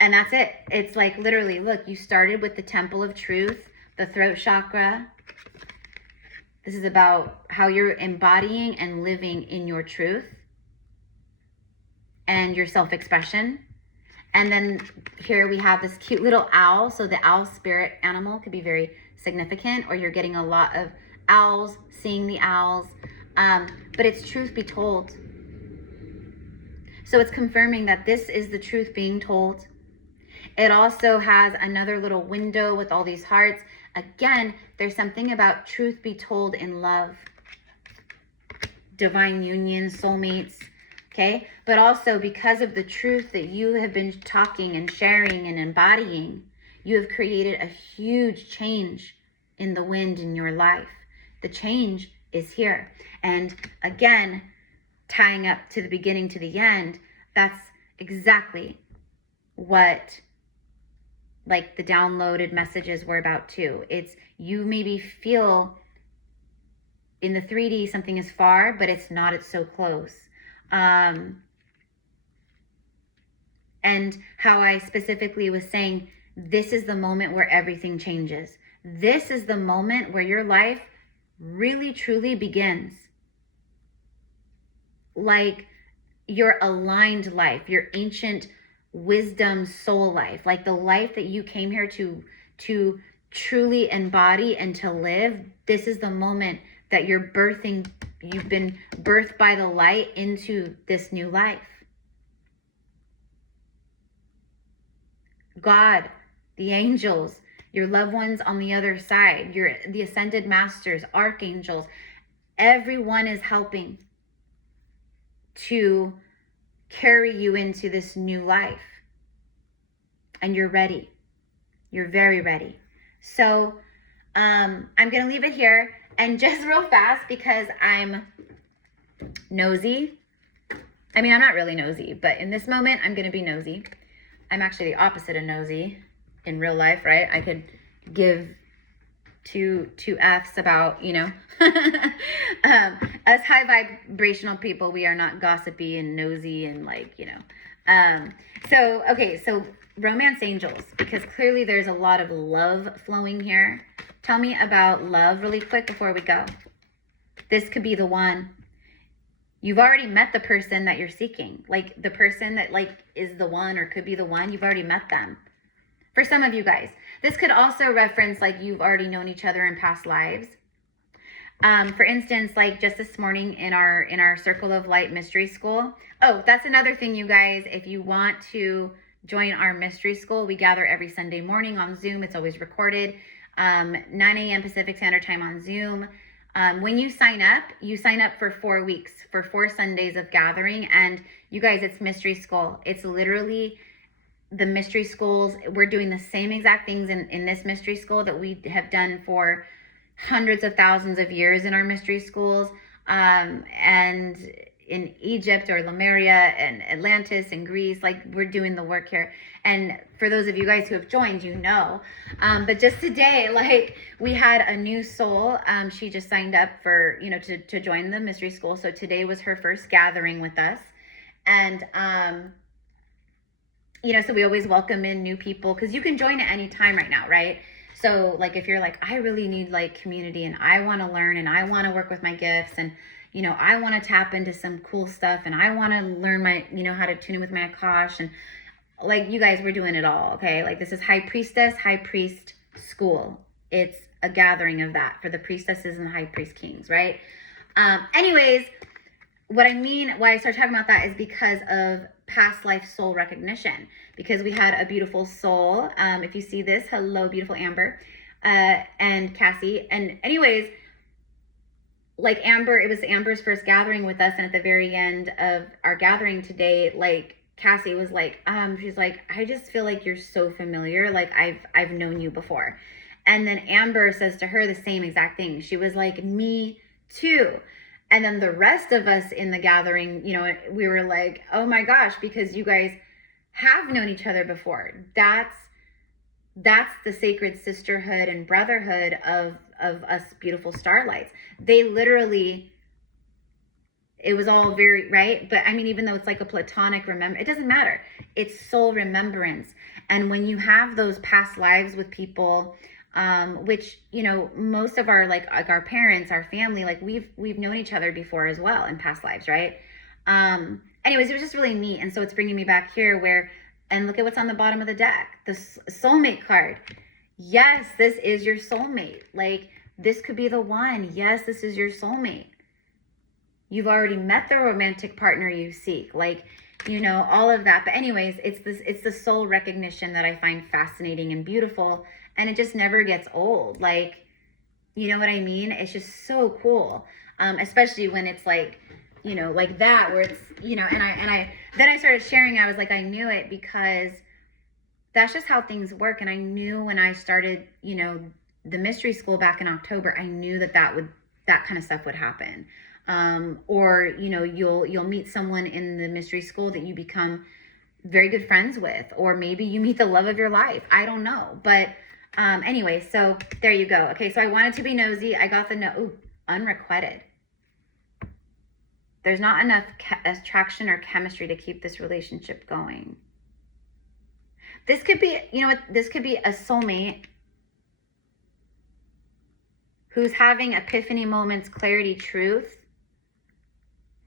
and that's it. It's like literally, look, you started with the temple of truth, the throat chakra. This is about how you're embodying and living in your truth and your self-expression. And then here we have this cute little owl. So the owl spirit animal could be very significant, or you're getting a lot of owls, seeing the owls. But it's truth be told. So it's confirming that this is the truth being told. It also has another little window with all these hearts. Again, there's something about truth be told in love, divine union, soulmates, okay? But also because of the truth that you have been talking and sharing and embodying, you have created a huge change in the wind in your life. The change is here. And again, tying up to the beginning to the end, that's exactly what like the downloaded messages were about too. It's you maybe feel in the 3D something is far, but it's not, it's so close. And how I specifically was saying, this is the moment where everything changes. This is the moment where your life really truly begins. Like your aligned life, your ancient wisdom soul life, like the life that you came here to truly embody and to live. This is the moment that you've been birthed by the light into this new life. God, the angels, your loved ones on the other side, the ascended masters, archangels, everyone is helping to carry you into this new life. And you're ready. You're very ready. So I'm going to leave it here. And just real fast, because I'm nosy. I mean, I'm not really nosy, but in this moment, I'm going to be nosy. I'm actually the opposite of nosy in real life, right? I could give two F's about, us high vibrational people, we are not gossipy and nosy and like, So romance angels, because clearly there's a lot of love flowing here. Tell me about love really quick before we go. This could be the one. You've already met the person that you're seeking. Like the person that like is the one or could be the one, you've already met them. For some of you guys, this could also reference like you've already known each other in past lives. For instance, like just this morning in our Circle of Light Mystery School. Oh, that's another thing, you guys. If you want to join our mystery school, we gather every Sunday morning on Zoom. It's always recorded. 9 a.m. Pacific Standard Time on Zoom. When you sign up for 4 weeks, for 4 Sundays of gathering. And you guys, it's mystery school. It's literally the mystery schools. We're doing the same exact things in this mystery school that we have done for hundreds of thousands of years in our mystery schools, and in Egypt or Lemuria and Atlantis and Greece. Like, we're doing the work here. And for those of you guys who have joined, you know, but just today, like, we had a new soul. She just signed up for, you know, to join the mystery school. So today was her first gathering with us. And you know, so we always welcome in new people, because you can join at any time right now, right? So like, if you're like, I really need like community and I want to learn and I want to work with my gifts and, you know, I want to tap into some cool stuff and I want to learn my, you know, how to tune in with my Akash, and like, you guys, we're doing it all. Okay. Like, this is High Priestess, High Priest School. It's a gathering of that for the priestesses and the High Priest Kings, right? Anyways, what I mean, why I started talking about that is because of past life soul recognition, because we had a beautiful soul. If you see this, hello, beautiful Amber, and Cassie. And anyways, like Amber, it was Amber's first gathering with us. And at the very end of our gathering today, like Cassie was like, she's like, I just feel like you're so familiar. Like I've known you before. And then Amber says to her the same exact thing. She was like, me too. And then the rest of us in the gathering, you know, we were like, oh my gosh, because you guys have known each other before. That's the sacred sisterhood and brotherhood of us beautiful starlights. They literally, it was all very, right? But I mean, even though it's like a platonic remember, it doesn't matter. It's soul remembrance. And when you have those past lives with people, which, you know, most of our like our parents, our family, like we've known each other before as well in past lives, right? Anyways, it was just really neat. And so it's bringing me back here where, and look at what's on the bottom of the deck, the soulmate card. Yes, this is your soulmate. Like, this could be the one. Yes, this is your soulmate. You've already met the romantic partner you seek, like, you know, all of that. But anyways, it's the soul recognition that I find fascinating and beautiful. And it just never gets old. Like, you know what I mean? It's just so cool. Especially when it's like, you know, like that, where it's, you know, and I then I started sharing, I was like, I knew it, because that's just how things work. And I knew when I started, you know, the mystery school back in October, I knew that that kind of stuff would happen. Or, you know, you'll meet someone in the mystery school that you become very good friends with, or maybe you meet the love of your life. I don't know. But anyway, so there you go. Okay, so I wanted to be nosy. I got the unrequited. There's not enough attraction or chemistry to keep this relationship going. This could be, you know what, this could be a soulmate who's having epiphany moments, clarity, truth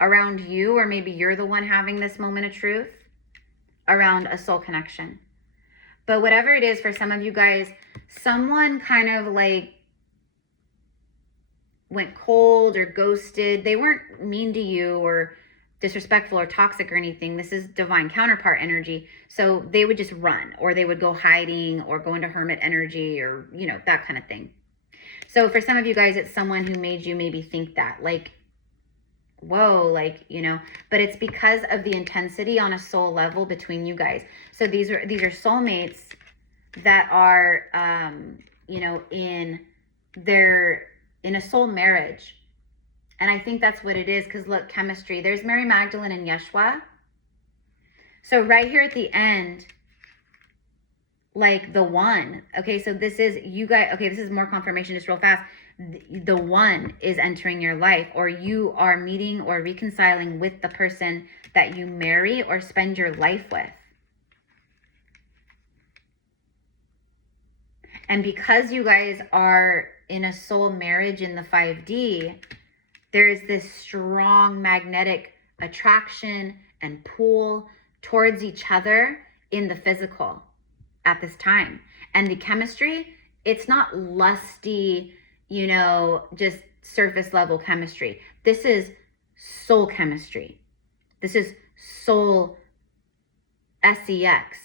around you, or maybe you're the one having this moment of truth around a soul connection. But whatever it is, for some of you guys, someone kind of like went cold or ghosted. They weren't mean to you or disrespectful or toxic or anything. This is divine counterpart energy. So they would just run, or they would go hiding or go into hermit energy, or, you know, that kind of thing. So for some of you guys, it's someone who made you maybe think that, like, whoa, like, you know, but it's because of the intensity on a soul level between you guys. So these are soulmates that are, you know, in a soul marriage. And I think that's what it is, because look, chemistry, there's Mary Magdalene and Yeshua. So right here at the end, like the one, okay, so this is you guys, okay, this is more confirmation, just real fast. The one is entering your life, or you are meeting or reconciling with the person that you marry or spend your life with. And because you guys are in a soul marriage in the 5D, there is this strong magnetic attraction and pull towards each other in the physical at this time. And the chemistry, it's not lusty, you know, just surface level chemistry. This is soul chemistry. This is soul sex.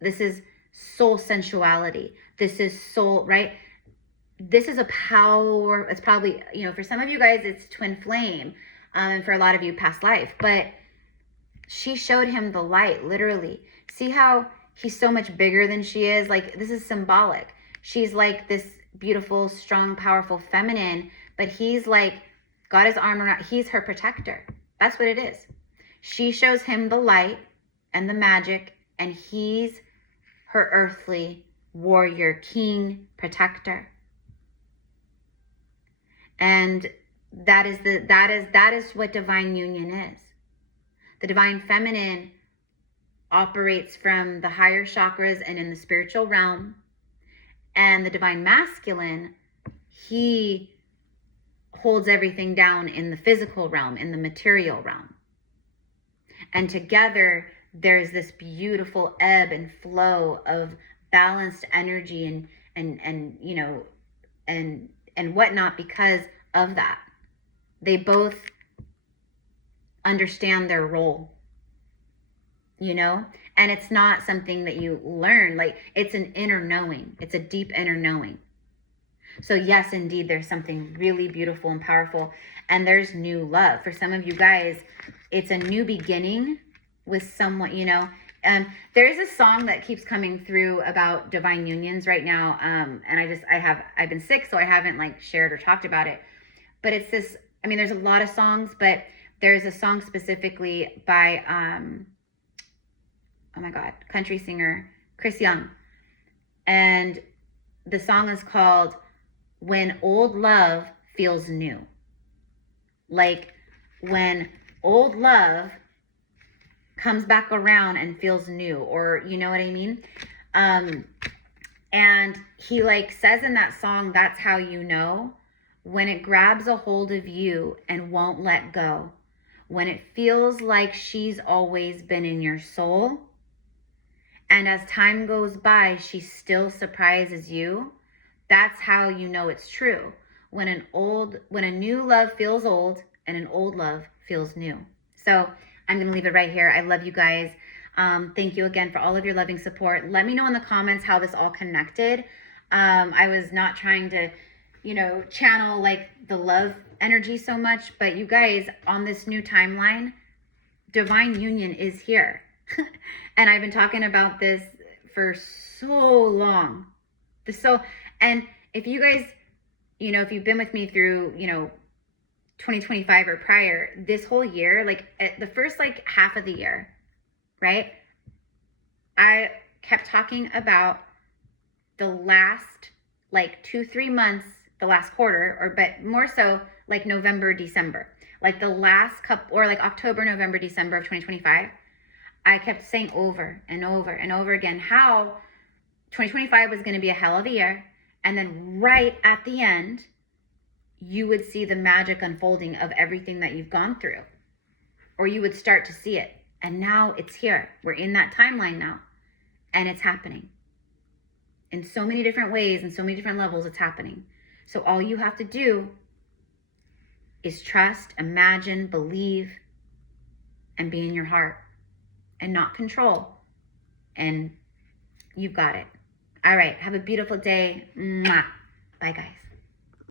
This is soul sensuality. This is soul, right? This is a power. It's probably, you know, for some of you guys, it's twin flame. And for a lot of you, past life. But she showed him the light, literally. See how he's so much bigger than she is? Like, this is symbolic. She's like this beautiful, strong, powerful feminine, but he's like, got his arm around, he's her protector. That's what it is. She shows him the light and the magic, and he's her earthly warrior, king, protector. And that is what divine union is. The divine feminine operates from the higher chakras and in the spiritual realm. And the divine masculine, he holds everything down in the physical realm, in the material realm. And together, there's this beautiful ebb and flow of balanced energy and you know, and whatnot because of that. They both understand their role, you know? And it's not something that you learn. Like, it's an inner knowing. It's a deep inner knowing. So yes, indeed, there's something really beautiful and powerful. And there's new love. For some of you guys, it's a new beginning with someone, you know. There is a song that keeps coming through about divine unions right now. And I've been sick, so I haven't like shared or talked about it. But it's this, I mean, there's a lot of songs, but there's a song specifically by, oh my God, country singer Chris Young. And the song is called When Old Love Feels New. Like when old love comes back around and feels new, or you know what I mean? And he like says in that song, that's how you know, when it grabs a hold of you and won't let go, when it feels like she's always been in your soul, and as time goes by, she still surprises you, that's how you know it's true. When a new love feels old and an old love feels new. So I'm going to leave it right here. I love you guys. Thank you again for all of your loving support. Let me know in the comments how this all connected. I was not trying to, you know, channel like the love energy so much, but you guys, on this new timeline, divine union is here. And I've been talking about this for so long. And if you guys, you know, if you've been with me through, you know, 2025 or prior, this whole year, like at the first like half of the year, right? I kept talking about the last like 2-3 months, the last quarter, but more so like November, December, like the last couple, or like October, November, December of 2025. I kept saying over and over and over again how 2025 was going to be a hell of a year. And then right at the end, you would see the magic unfolding of everything that you've gone through, or you would start to see it. And now it's here. We're in that timeline now, and it's happening in so many different ways and so many different levels. It's happening. So all you have to do is trust, imagine, believe, and be in your heart and not control. And you've got it. All right. Have a beautiful day. Mwah. Bye, guys.